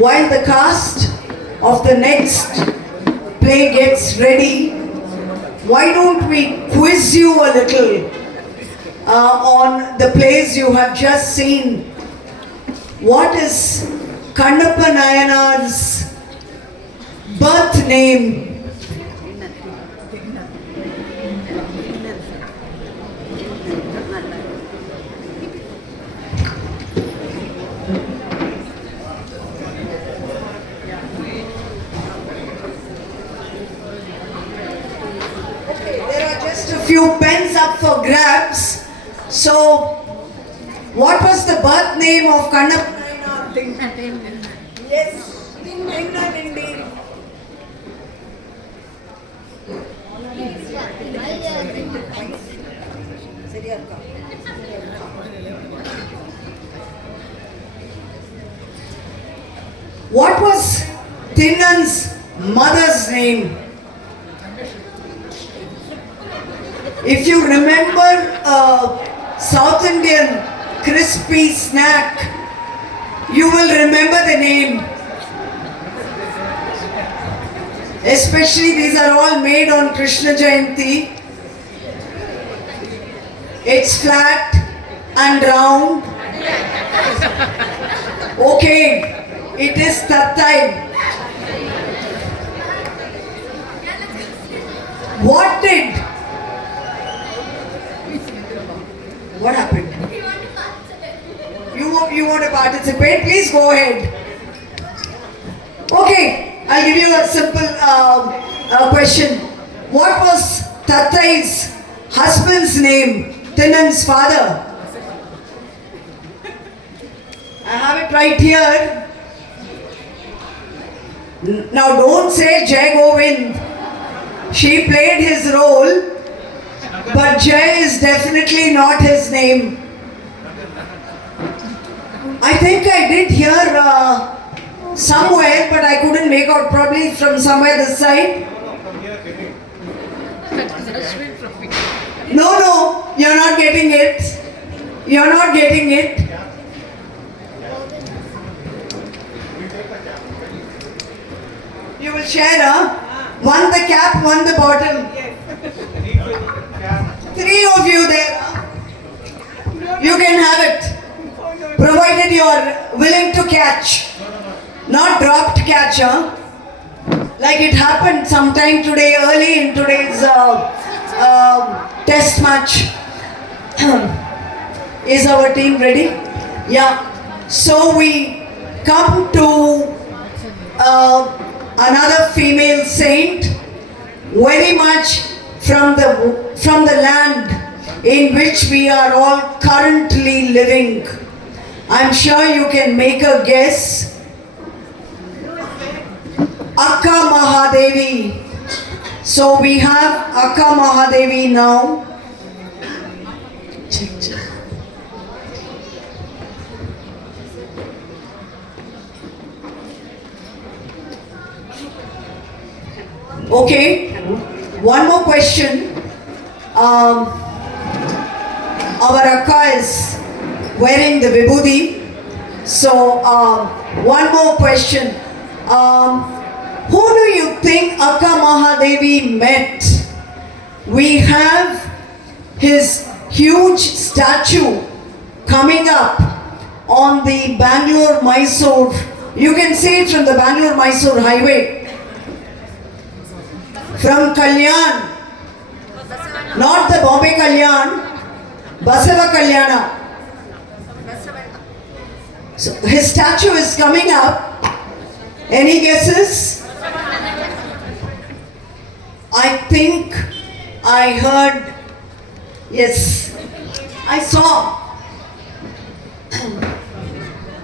while the cast of the next play gets ready, why don't we quiz you a little on the plays you have just seen? What is Kannappa Nayanar's birth name? Few pens up for grabs. So, what was the birth name of Kannappa Nayanar? Yes, indeed. What was Thinnan's mother's name? If you remember South Indian crispy snack, you will remember the name. Especially these are all made on Krishna Jayanti. It's flat and round. Okay, it is Tattai. What happened? You want to participate? Please go ahead. Okay, I'll give you a simple question. What was Tattai's husband's name? Thinnan's father. I have it right here. Now don't say Jai Govind. She played his role. But Jai is definitely not his name. I think I did hear somewhere, but I couldn't make out, probably from somewhere this side. No, you're not getting it. You're not getting it. You will share, huh? One the cap, one the bottom. Three of you there. You can have it, provided you are willing to catch, not dropped catch, huh? Like it happened sometime today, early in today's test match. Is our team ready? Yeah. So we come to another female saint, very much from the land in which we are all currently living. I'm sure you can make a guess. Akka Mahadevi. So we have Akka Mahadevi now. Okay, one more question. Our Akka is wearing the vibhuti. So, one more question. Who do you think Akka Mahadevi met? We have his huge statue coming up on the Bangalore-Mysore. You can see it from the Bangalore-Mysore highway. From Kalyan, not the Bombay Kalyan, Basava Kalyana. So his statue is coming up. Any guesses? I think I heard, yes, I saw.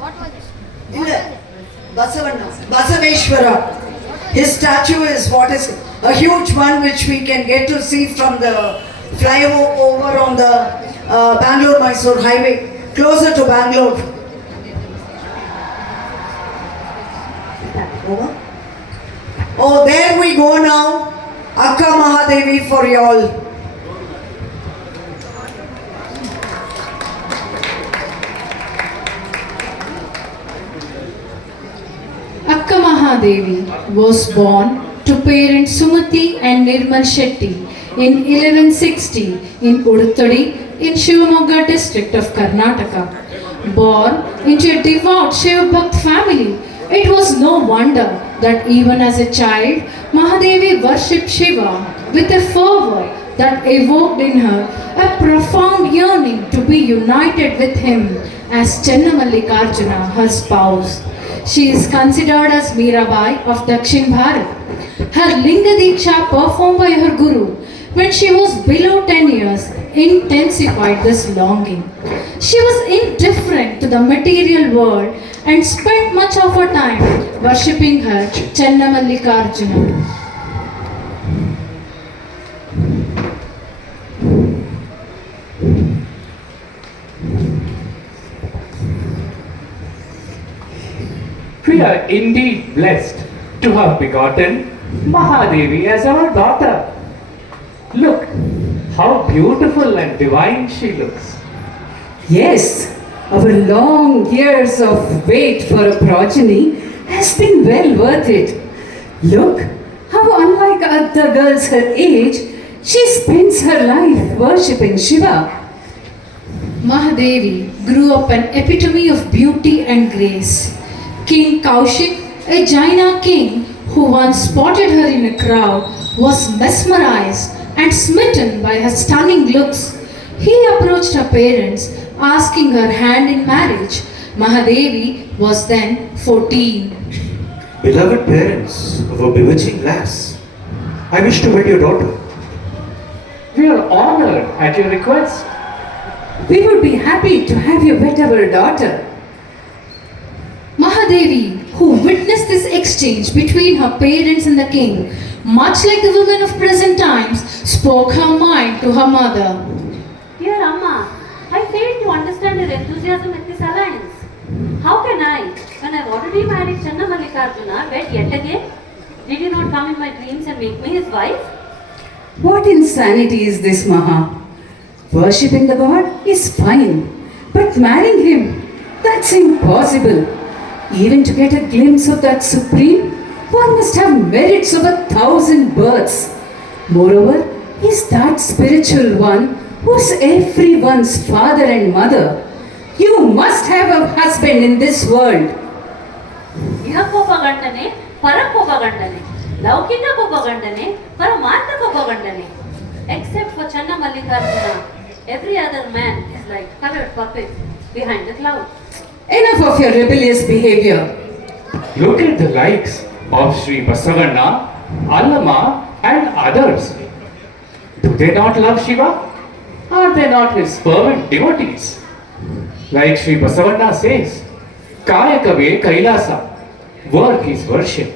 What was it? Basaveshwara. His statue is what is a huge one which we can get to see from the flyover on the Bangalore-Mysore highway, closer to Bangalore. Oh, there we go now. Akka Mahadevi for y'all. Mahadevi was born to parents Sumati and Nirmal Shetty in 1160 in Uduttadi in Shivamogga district of Karnataka. Born into a devout Shiva Bhakt family, it was no wonder that even as a child, Mahadevi worshipped Shiva with a fervor that evoked in her a profound yearning to be united with him as Channamallikarjuna, her spouse. She is considered as Mirabai of Dakshin Bharat. Her Linga Diksha performed by her Guru when she was below 10 years intensified this longing. She was indifferent to the material world and spent much of her time worshipping her Channamallikarjuna. We are indeed blessed to have begotten Mahadevi as our daughter. Look how beautiful and divine she looks. Yes, our long years of wait for a progeny has been well worth it. Look how, unlike other girls her age, she spends her life worshipping Shiva. Mahadevi grew up an epitome of beauty and grace. King Kaushik, a Jaina king who once spotted her in a crowd, was mesmerized and smitten by her stunning looks. He approached her parents, asking her hand in marriage. Mahadevi was then 14. Beloved parents of a bewitching lass, I wish to wed your daughter. We are honored at your request. We would be happy to have you wed our daughter. Mahadevi, who witnessed this exchange between her parents and the king, much like the women of present times, spoke her mind to her mother. Dear Amma, I fail to understand your enthusiasm with this alliance. How can I, when I've already married Channamallikarjuna, wed yet again? Did you not come in my dreams and make me his wife? What insanity is this, Maha? Worshipping the god is fine, but marrying him, that's impossible. Even to get a glimpse of that supreme, one must have merits of 1,000 births. Moreover, he's that spiritual one who's everyone's father and mother. You must have a husband in this world. ಇಹಕ್ಕೊಬ್ಬ ಗಂಡನೆ ಪರಕ್ಕೊಬ್ಬ ಗಂಡನೆ ಲೌಕಿಕಕ್ಕೊಬ್ಬ ಗಂಡನೆ ಪರಮಾರ್ಥಕ್ಕೊಬ್ಬ ಗಂಡನೆ. Except for Channamallikarjuna, every other man is like colored puppet behind the cloud. Enough of your rebellious behavior. Look at the likes of Sri Basavanna, Allama and others. Do they not love Shiva? Are they not his fervent devotees? Like Sri Basavanna says, Kayakave Kailasa, work is worship.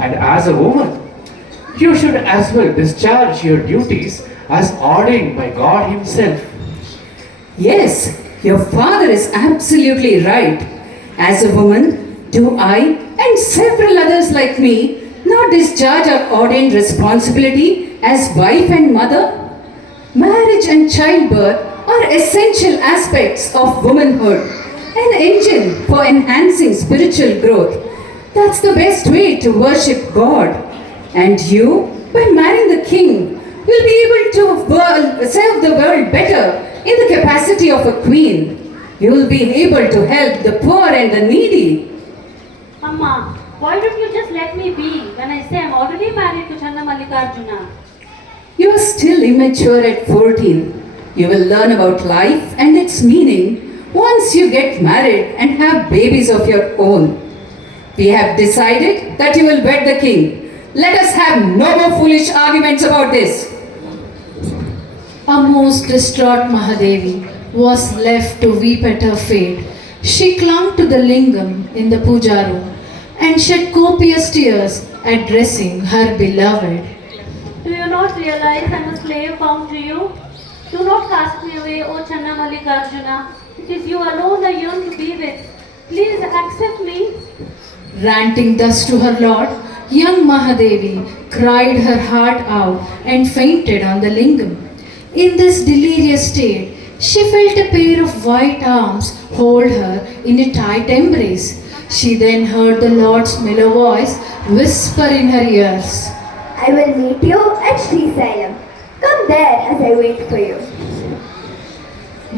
And as a woman, you should as well discharge your duties as ordained by God himself. Yes, your father is absolutely right. As a woman, do I and several others like me not discharge our ordained responsibility as wife and mother? Marriage and childbirth are essential aspects of womanhood, an engine for enhancing spiritual growth. That's the best way to worship God. And you, by marrying the king, will be able to serve the world better in the capacity of a queen. You will be able to help the poor and the needy. Amma, why don't you just let me be when I say I'm already married to Channamallikarjuna? You are still immature at 14. You will learn about life and its meaning once you get married and have babies of your own. We have decided that you will wed the king. Let us have no more foolish arguments about this. A most distraught Mahadevi was left to weep at her fate. She clung to the lingam in the puja room and shed copious tears addressing her beloved. Do you not realize I'm a slave bound to you? Do not cast me away, O Channamallikarjuna. It is you alone I yearn to be with. Please accept me. Ranting thus to her lord, young Mahadevi cried her heart out and fainted on the lingam. In this delirious state, she felt a pair of white arms hold her in a tight embrace. She then heard the Lord's mellow voice whisper in her ears. I will meet you at Srisalem. Come there as I wait for you.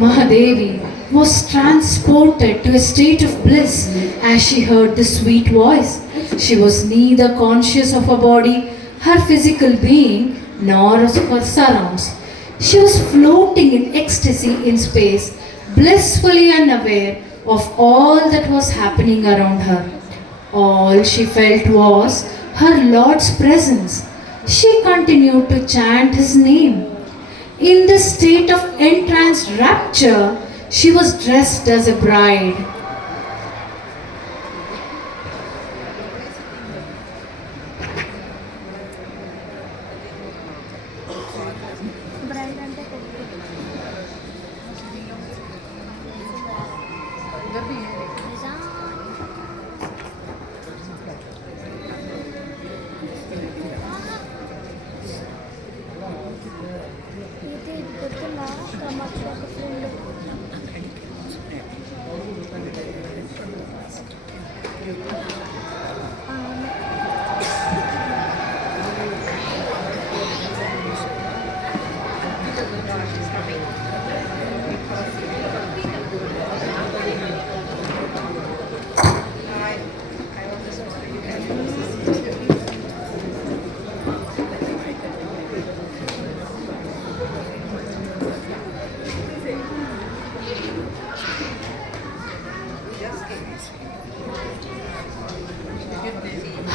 Mahadevi was transported to a state of bliss as she heard the sweet voice. She was neither conscious of her body, her physical being, nor of her surrounds. She was floating in ecstasy in space, blissfully unaware of all that was happening around her. All she felt was her Lord's presence. She continued to chant his name. In the state of entranced rapture, she was dressed as a bride.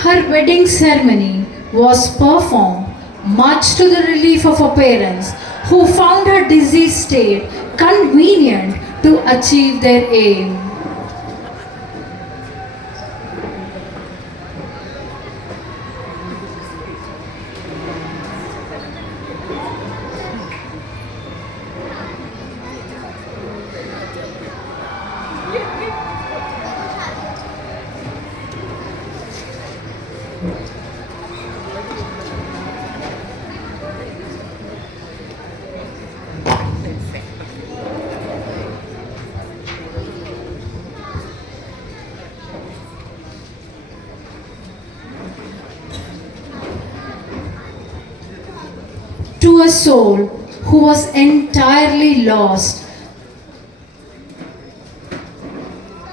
Her wedding ceremony was performed much to the relief of her parents, who found her diseased state convenient to achieve their aim. To a soul who was entirely lost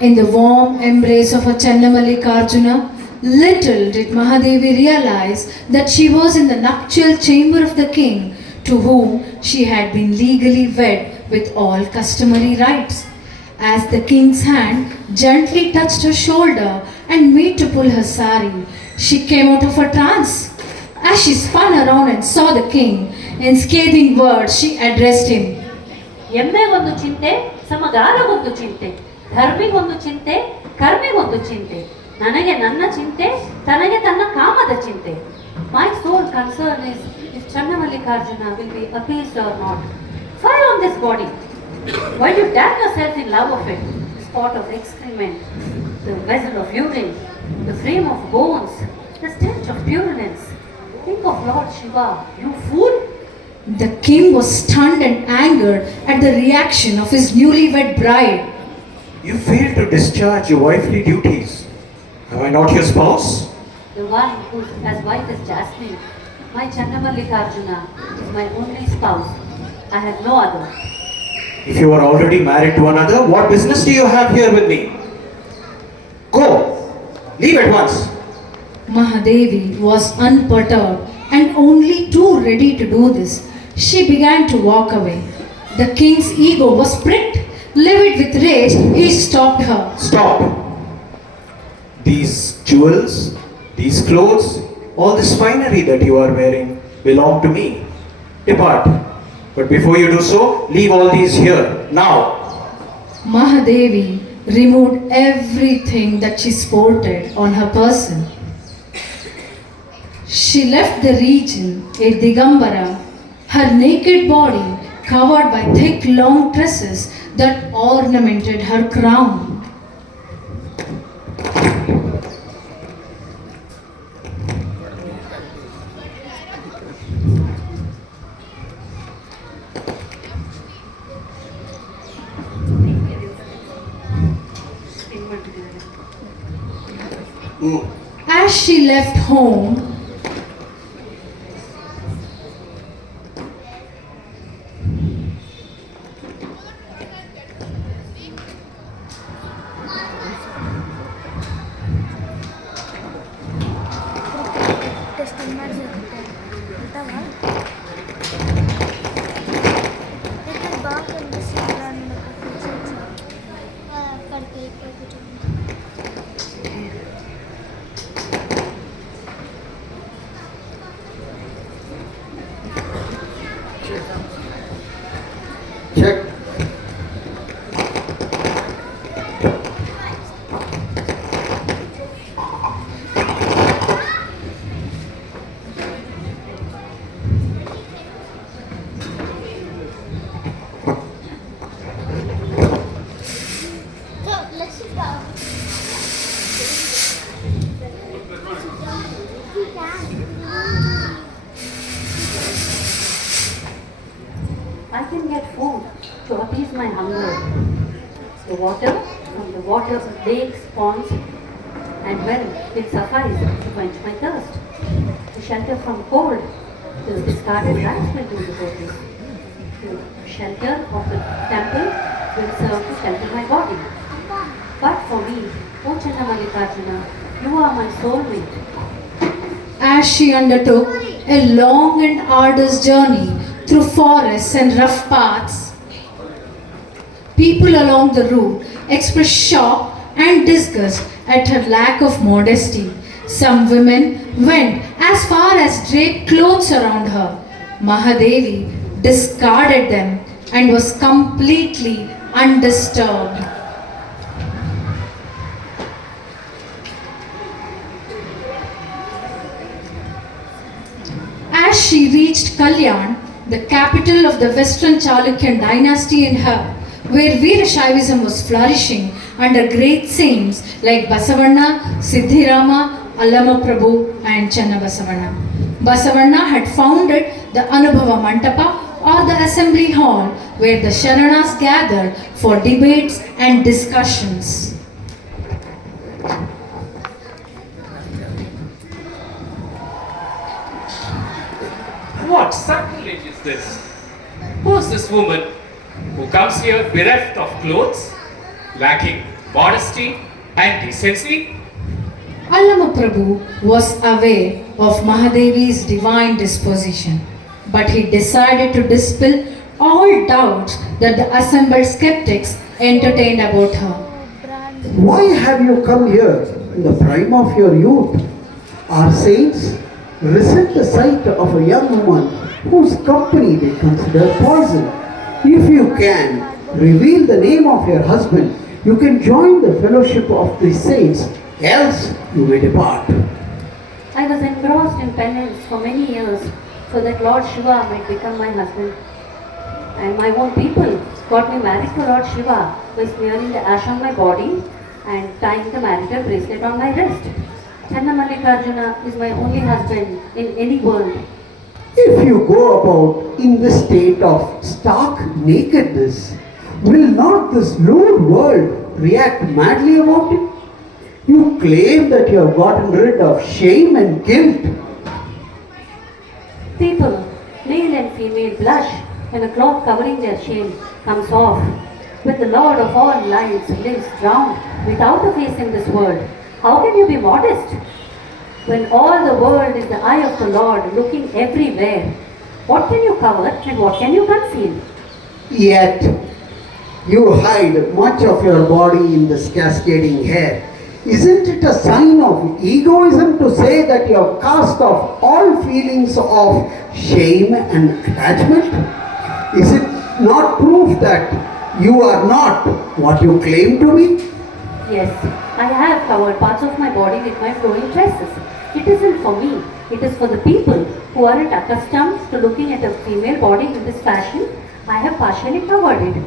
in the warm embrace of a Chandamallikarjuna, little did Mahadevi realize that she was in the nuptial chamber of the king, to whom she had been legally wed with all customary rites. As the king's hand gently touched her shoulder and made to pull her sari, she came out of her trance. As she spun around and saw the king, in scathing words she addressed him. ಎಮ್ಮೆಗೊಂದು ಚಿಂತೆ ಸಮಗಾರಗೊಂದು ಚಿಂತೆ ಧರ್ಮಿಗೊಂದು ಚಿಂತೆ ಕರ್ಮಿಗೊಂದು ಚಿಂತೆ ನನಗೆ ನನ್ನ ಚಿಂತೆ ತನಗೆ ತನ್ನ ಕಾಮದ ಚಿಂತೆ. My sole concern is if Chandamallikarjuna will be appeased or not. Fire on this body. Why do you damn yourself in love of it? The spot of excrement, the vessel of urine, the frame of bones, the stench of purulence. Think of Lord Shiva, you fool! The king was stunned and angered at the reaction of his newly wed bride. You failed to discharge your wifely duties. Am I not your spouse? The one whose as white as jasmine. My Chandamallikarjuna is my only spouse. I have no other. If you are already married to another, what business do you have here with me? Go! Leave at once! Mahadevi was unperturbed and only too ready to do this. She began to walk away. The king's ego was pricked. Livid with rage, he stopped her. Stop! These jewels, these clothes, all this finery that you are wearing belong to me. Depart. But before you do so, leave all these here, now. Mahadevi removed everything that she sported on her person. She left the region a Digambara, her naked body covered by thick long tresses that ornamented her crown. As she left home, Check. I can get food to appease my hunger. The water from the water lakes, ponds, and well will suffice to quench my thirst. The shelter from cold, the discarded rags will do the purpose. The shelter of the temple will serve to shelter my body. But for me, O Channamallikarjuna, you are my soulmate. as she undertook a long and arduous journey through forests and rough paths, people along the route expressed shock and disgust at her lack of modesty. Some women went as far as drape clothes around her. Mahadevi discarded them and was completely undisturbed. As she reached Kalyan, the capital of the Western Chalukyan dynasty in her, where Veerashaivism was flourishing under great saints like Basavanna, Siddhirama, Allama Prabhu and Channa Basavanna. Basavanna had founded the Anubhava Mantapa or the assembly hall where the Sharanas gathered for debates and discussions. What sacrilege is this? Who is this woman who comes here bereft of clothes, lacking modesty and decency? Allama Prabhu was aware of Mahadevi's divine disposition, but he decided to dispel all doubts that the assembled skeptics entertained about her. Why have you come here in the prime of your youth? Our saints resent the sight of a young woman whose company they consider poison. If you can reveal the name of your husband, you can join the fellowship of the saints, else you may depart. I was engrossed in penance for many years so that Lord Shiva might become my husband. And my own people got me married to Lord Shiva by smearing the ash on my body and tying the marital bracelet on my wrist. Channamallikarjuna is my only husband in any world. If you go about in this state of stark nakedness, will not this lewd world react madly about it? You claim that you have gotten rid of shame and guilt. People, male and female, blush when a cloth covering their shame comes off. But the Lord of all lives lives drowned without a face in this world. How can you be modest? When all the world is the eye of the Lord looking everywhere, what can you cover and what can you conceal? Yet, you hide much of your body in this cascading hair. Isn't it a sign of egoism to say that you have cast off all feelings of shame and attachment? Is it not proof that you are not what you claim to be? Yes, I have covered parts of my body with my flowing tresses. It isn't for me, it is for the people who aren't accustomed to looking at a female body in this fashion. I have partially covered it.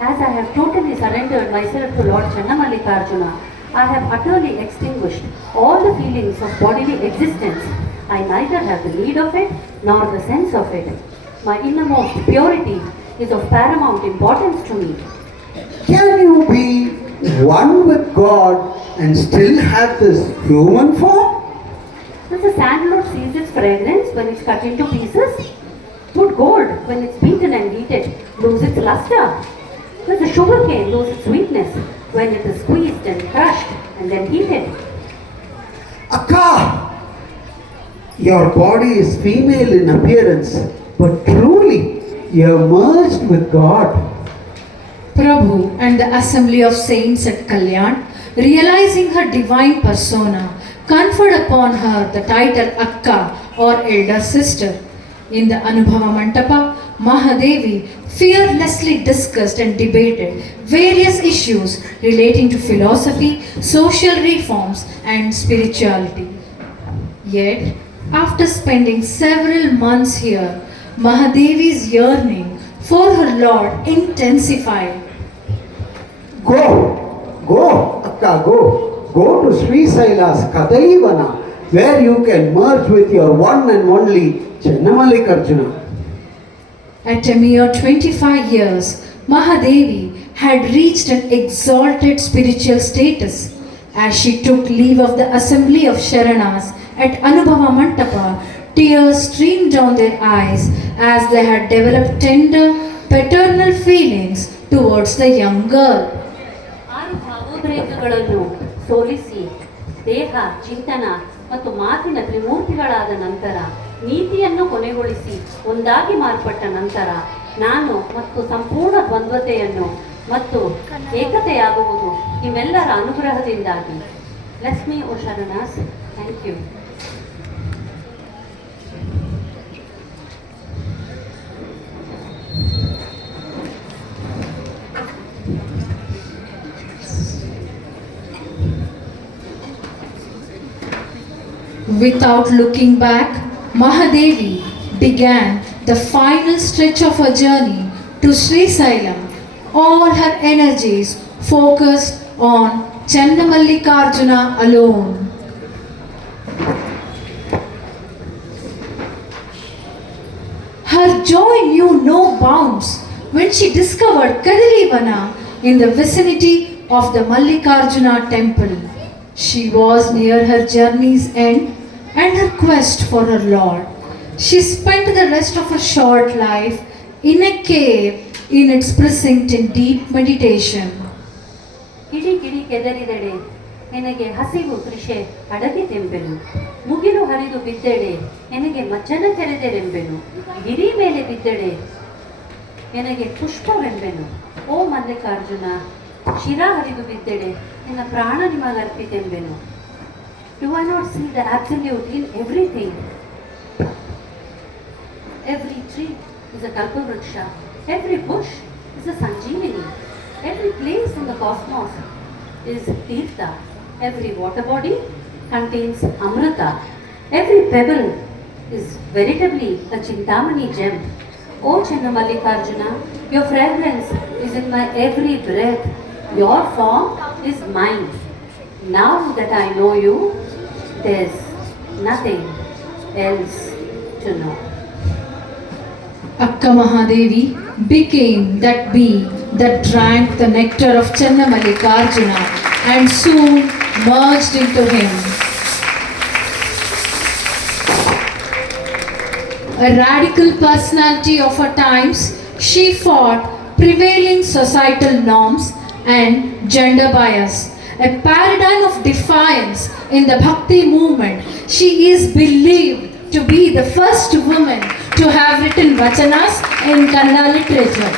As I have totally surrendered myself to Lord Channamallikarjuna, I have utterly extinguished all the feelings of bodily existence. I neither have the need of it nor the sense of it. My innermost purity is of paramount importance to me. Can you be one with God and still have this human form? Does the sandalwood sees its fragrance when it's cut into pieces? Would gold, when it's beaten and heated, lose its luster? Does the sugarcane lose its sweetness when it is squeezed and crushed and then heated? Akka, your body is female in appearance, but truly you are merged with God. Prabhu and the assembly of saints at Kalyan, realizing her divine persona, conferred upon her the title Akka or elder sister. In the Anubhava Mantapa, Mahadevi fearlessly discussed and debated various issues relating to philosophy, social reforms, and spirituality. Yet, after spending several months here, Mahadevi's yearning for her Lord intensified. Go, Akka, go. Go to Sri Saila's Kadalivana, where you can merge with your one and only Channamallikarjuna. At a mere 25 years, Mahadevi had reached an exalted spiritual status. As she took leave of the assembly of Sharanas at Anubhava Mantapa, tears streamed down their eyes as they had developed tender, paternal feelings towards the young girl. ಆರು ಭಾವೋದ್ರೇಕಗಳನ್ನು ಸೋಲಿಸಿ ದೇಹ, ಚಿಂತನ ಮತ್ತು ಮಾತಿನ ತ್ರಿಮೂರ್ತಿಗಳಾದ ನಂತರ ನೀತಿಯನ್ನು ಕೊನೆಗೊಳಿಸಿ ಒಂದಾಗಿ ಮಾರ್ಪಟ್ಟ ನಂತರ ನಾನು ಮತ್ತು ಸಂಪೂರ್ಣ ದ್ವಂದ್ವತೆಯನ್ನು ಮತ್ತು ಏಕತೆಯಾಗುವುದು ನಿಮ್ಮೆಲ್ಲರ ಅನುಗ್ರಹದಿಂದಾಗಿ. Bless me, O Sharanas. Thank you. Without looking back, Mahadevi began the final stretch of her journey to Sri Sailam, all her energies focused on Channamallikarjuna alone. Her joy knew no bounds when she discovered Kadalivana in the vicinity of the Mallikarjuna temple. She was near her journey's end and her quest for her Lord. She spent the rest of her short life in a cave in its precinct in deep meditation. ಕಿಡಿ ಕಿಡಿ ಕೆದರಿದೆಡೆ ನನಗೆ ಹಸಿವು ತೃಷೆ ಅಡಗಿತೆಂಬೆನು. ಮುಗಿಲು ಹರಿದು ಬಿದ್ದೆಡೆ ನನಗೆ ಮಜ್ಜನ ತೆರೆದೆರೆಂಬೆನು. ಗಿರಿ ಮೇಲೆ ಬಿದ್ದೆಡೆ ನನಗೆ ಪುಷ್ಪವೆಂಬೆನು. ಓ ಮಲ್ಲಿಕಾರ್ಜುನ, ಶಿರ ಹರಿದು ಬಿದ್ದೆಡೆ ನಿನ್ನ ಪ್ರಾಣ ನಿಮಗರ್ಪಿತೆಂಬೆನು. Do I not see the absolute in everything? Every tree is a kalpavriksha. Every bush is a sanjeevani. Every place in the cosmos is tirtha. Every water body contains amrita. Every pebble is veritably a chintamani gem. O Channamallikarjuna, your fragrance is in my every breath. Your form is mine. Now that I know you, there's nothing else to know. Akka Mahadevi became that bee that drank the nectar of Channamallikarjuna and soon merged into him. A radical personality of her times, she fought prevailing societal norms and gender bias. A paradigm of defiance in the Bhakti movement, she is believed to be the first woman to have written vachanas in Kannada literature.